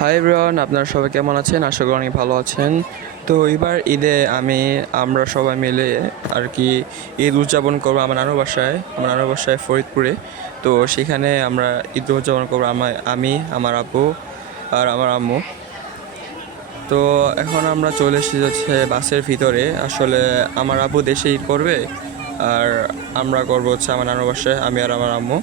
Hi everyone, আপনারা সবাই কেমন আছেন? আশা করি অনেক ভালো আছেন। তো এবার ঈদে আমরা সবাই মিলে আর কি ঈদ উদযাপন করবো আমার নানুর বাসায় ফরিদপুরে। তো সেখানে আমরা ঈদ উদযাপন করবো আমি, আমার আব্বু আর আমার আম্মু। তো এখন আমরা চলে এসেছি হচ্ছে বাসের ভিতরে। আসলে আমার আব্বু দেশে ঈদ করবে, আর আমরা করবো হচ্ছে আমার নানুর বাসায়, আমি আর আমার আম্মু।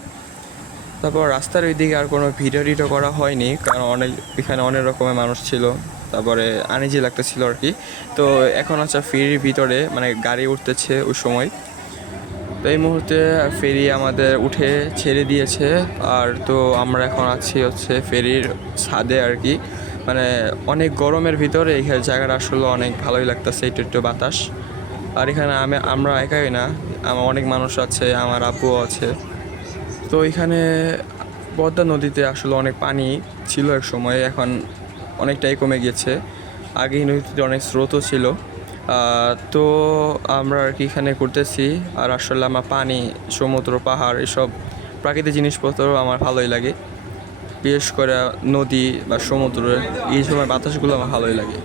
তারপর রাস্তার ওই দিকে আর কোনো ভিডিও টিডিও করা হয়নি, কারণ এখানে অনেক রকমের মানুষ ছিল, তারপরে আনইজি লাগতেছিল আর কি। তো এখন হচ্ছে ফেরির ভিতরে মানে গাড়ি উঠতেছে ওই সময়। তো এই মুহূর্তে ফেরি আমাদের উঠে ছেড়ে দিয়েছে। আর তো আমরা এখন আছি হচ্ছে ফেরির ছাদে আর কি। মানে অনেক গরমের ভিতরে এখানে জায়গাটা আসলে অনেক ভালোই লাগতেছে, একটু একটু বাতাস। আর এখানে আমরা একাই না, আমার অনেক মানুষ আছে, আমার আব্বুও আছে। তো এখানে পদ্মা নদীতে আসলে অনেক পানি ছিল এক সময়, এখন অনেকটাই কমে গিয়েছে। আগে এই নদীতে অনেক স্রোতও ছিল। তো আমরা আর কি এখানে ঘুরতেছি। আর আসলে আমার পানি, সমুদ্র, পাহাড় এসব প্রাকৃতিক জিনিসপত্র আমার ভালোই লাগে। বিশেষ করে নদী বা সমুদ্রের এই সময় বাতাসগুলো আমার ভালোই লাগে।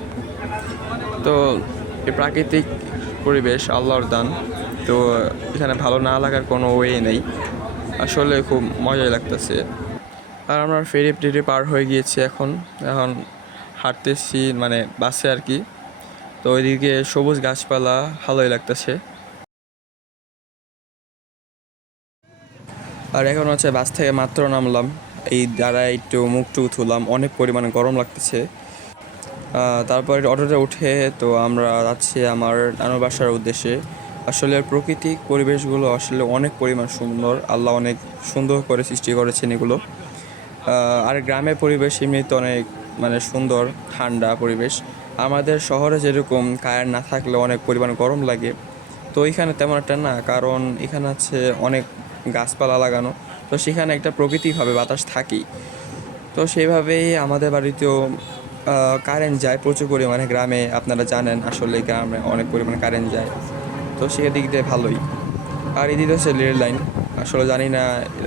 তো এই প্রাকৃতিক পরিবেশ আল্লাহর দান। তো এখানে ভালো না লাগার কোনো ওয়ে নেই, আসলে খুব মজাই লাগতেছে। আর আমরা ফেরি টেরি পার হয়ে গিয়েছি, এখন এখন হাঁটতেছি মানে বাসে আর কি। তো ওইদিকে সবুজ গাছপালা ভালোই লাগতেছে। আর এখন হচ্ছে বাস থেকে মাত্র নামলাম, এই দ্বারা একটু মুখটুক ধুলাম, অনেক পরিমাণে গরম লাগতেছে। তারপরে অটোতে উঠে তো আমরা যাচ্ছি আমার নানুর বাসার উদ্দেশ্যে। আসলে প্রাকৃতিক পরিবেশগুলো আসলে অনেক পরিমাণ সুন্দর, আল্লাহ অনেক সুন্দর করে সৃষ্টি করেছেন এগুলো। আর গ্রামের পরিবেশ এমনিতে অনেক মানে সুন্দর, ঠান্ডা পরিবেশ। আমাদের শহরে যেরকম কারেন্ট না থাকলে অনেক পরিমাণ গরম লাগে, তো এখানে তেমন একটা না, কারণ এখানে আছে অনেক গাছপালা লাগানো। তো সেখানে একটা প্রকৃতিকভাবে বাতাস থাকেই। তো সেইভাবেই আমাদের বাড়িতেও কারেন্ট যায় প্রচুর পরিমাণে। গ্রামে আপনারা জানেন আসলে গ্রামে অনেক পরিমাণে কারেন্ট যায়, তো সেদিক দিয়ে ভালোই। আর এদিকে হচ্ছে রেল লাইন। আসলে জানি না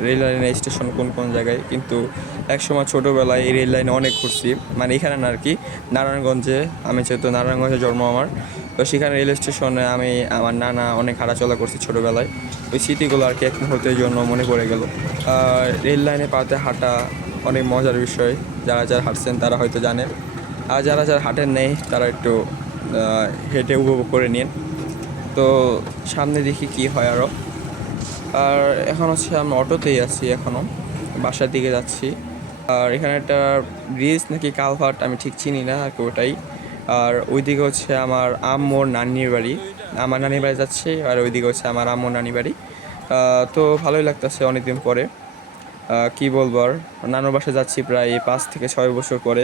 রেল লাইনের স্টেশন কোন কোন জায়গায়, কিন্তু একসময় ছোটোবেলায় এই রেল লাইনে অনেক ঘুরছি। মানে এখানে না আর কি, নারায়ণগঞ্জে। আমি যেহেতু নারায়ণগঞ্জে জন্ম আমার, তো সেখানে রেল স্টেশনে আমি আমার নানা অনেক হাঁটাচলা করছি ছোটোবেলায়। ওই স্মৃতিগুলো আর কি এক মুহূর্তের জন্য মনে পড়ে গেল। আর রেল লাইনে পাতে হাঁটা অনেক মজার বিষয়। যারা যারা হাঁটছেন তারা হয়তো জানেন, আর যারা যারা হাঁটেন নেই তারা একটু হেঁটে উপভোগ করে নিন। তো সামনে দেখি কি হয় আরও। আর এখন হচ্ছে আমি অটোতেই আছি, এখনও বাসার দিকে যাচ্ছি। আর এখানে একটা ব্রিজ নাকি কালভার্ট, আমি ঠিক চিনি না আর কি ওটাই। আর ওইদিকে হচ্ছে আমার আম্মুর নানির বাড়ি, আমার নানির বাড়ি যাচ্ছি। আর ওইদিকে হচ্ছে আমার আম্মুর নানির বাড়ি। তো ভালোই লাগতেছে অনেকদিন পরে। কি বলবো আর, নানুর বাসায় যাচ্ছি প্রায় 5 থেকে 6 বছর পরে।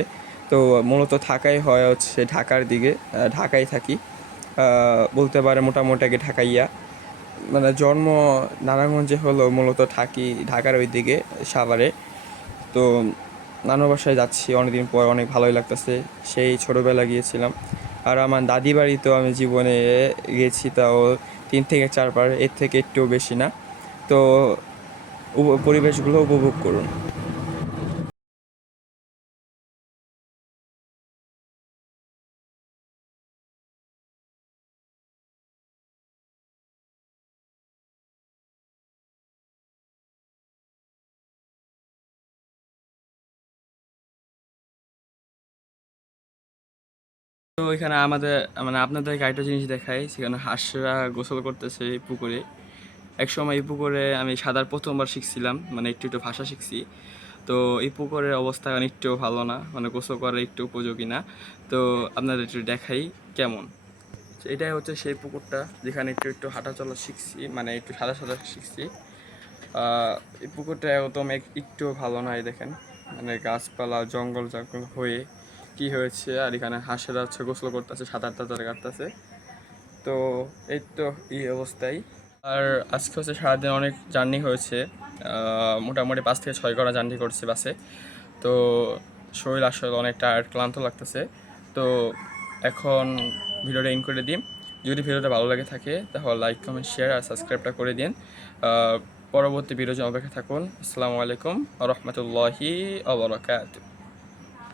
তো মূলত থাকাই হয় হচ্ছে ঢাকার দিকে, ঢাকায় থাকি। বলতে পারে মোটামুটি আগে ঢাকাইয়া, মানে জন্ম নারায়ণগঞ্জে হলেও মূলত থাকি ঢাকার ওই দিকে, সাভারে। তো নানুর বাসায় যাচ্ছি অনেকদিন পর, অনেক ভালোই লাগতেছে। সেই ছোটোবেলা গিয়েছিলাম। আর আমার দাদি বাড়িতেও আমি জীবনে গেছি, তাও 3 থেকে 4 বার, এর থেকে একটু বেশি না। তো পরিবেশগুলো উপভোগ করুন। তো এখানে আমাদের মানে আপনাদেরকে একটা জিনিস দেখাই, সেখানে হাঁসরা গোসল করতেছে এই পুকুরে। একসময় এই পুকুরে আমি সাঁতার প্রথমবার শিখছিলাম, মানে একটু একটু ভাষা শিখছি। তো এই পুকুরের অবস্থা মানে একটু ভালো না, মানে গোসল করার একটু উপযোগী না। তো আপনাদের একটু দেখাই কেমন। তো এটাই হচ্ছে সেই পুকুরটা যেখানে একটু একটু হাঁটা চলা শিখছি, মানে একটু সাদা সাদা শিখছি। এই পুকুরটা একদম একটু ভালো না, এই দেখেন মানে গাছপালা জঙ্গল জঙ্গল হয়ে কি হয়েছে। আর এখানে হাঁসেরা হচ্ছে গোসল করতেছে, সাঁতার টাতার কাটতেছে। তো এই তো এই অবস্থায়। আর আজকে হচ্ছে সারাদিন অনেক জার্নি হয়েছে, মোটামুটি 5 থেকে 6 ঘন্টা জার্নি করছি বাসে। তো শরীর আসলে অনেক টায়ার্ড, ক্লান্ত লাগতেছে। তো এখন ভিডিওটা ইন করে দিন। যদি ভিডিওটা ভালো লাগে থাকে তাহলে লাইক কমেন্ট শেয়ার আর সাবস্ক্রাইবটা করে দিন। পরবর্তী ভিডিও জন্য অপেক্ষা থাকুন। আসসালামু আলাইকুম ওয়া রাহমাতুল্লাহি ওয়া বারাকাতুহু।